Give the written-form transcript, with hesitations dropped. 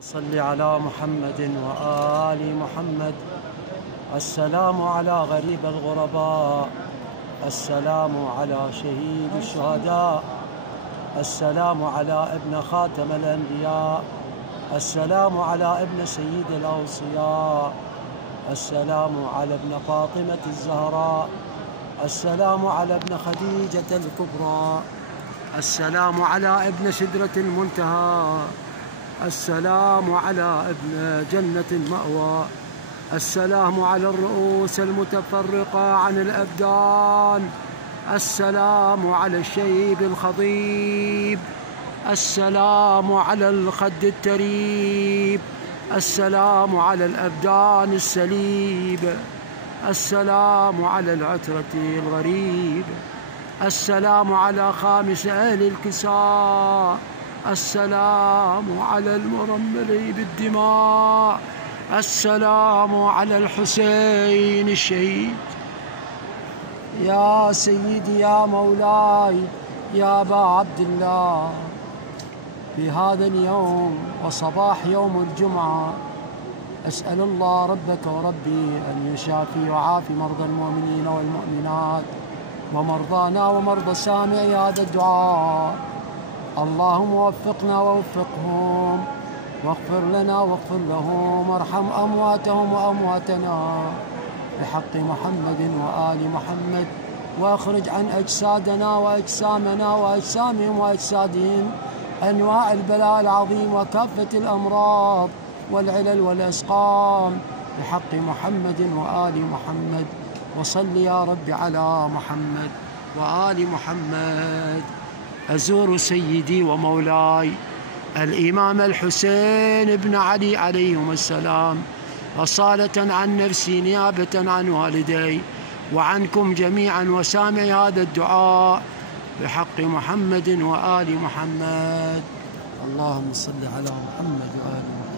صل على محمد وآل محمد. السلام على غريب الغرباء، السلام على شهيد الشهداء، السلام على ابن خاتم الأنبياء، السلام على ابن سيد الأوصياء، السلام على ابن فاطمة الزهراء، السلام على ابن خديجة الكبرى، السلام على ابن سدرة المنتهى، السلام على ابن جنة المأوى، السلام على الرؤوس المتفرقة عن الأبدان، السلام على الشيب الخضيب، السلام على الخد التريب، السلام على الأبدان السليب، السلام على العترة الغريب، السلام على خامس أهل الكساء، السلام على المرمل بالدماء، السلام على الحسين الشهيد. يا سيدي يا مولاي يا أبا عبد الله، في هذا اليوم وصباح يوم الجمعة أسأل الله ربك وربي أن يشافي ويعافي مرضى المؤمنين والمؤمنات ومرضانا ومرضى سامعي هذا الدعاء. اللهم وفقنا ووفقهم، واغفر لنا واغفر لهم، وارحم أمواتهم وأمواتنا بحق محمد وآل محمد، واخرج عن أجسادنا وأجسامنا وأجسامهم وأجسادهم أنواع البلاء العظيم وكافة الأمراض والعلل والأسقام بحق محمد وآل محمد. وصل يا رب على محمد وآل محمد. أزور سيدي ومولاي الإمام الحسين بن علي عليهما السلام، أصالة عن نفسي نيابة عن والدي وعنكم جميعا، وسامع هذا الدعاء بحق محمد وآل محمد. اللهم صل على محمد وآل محمد.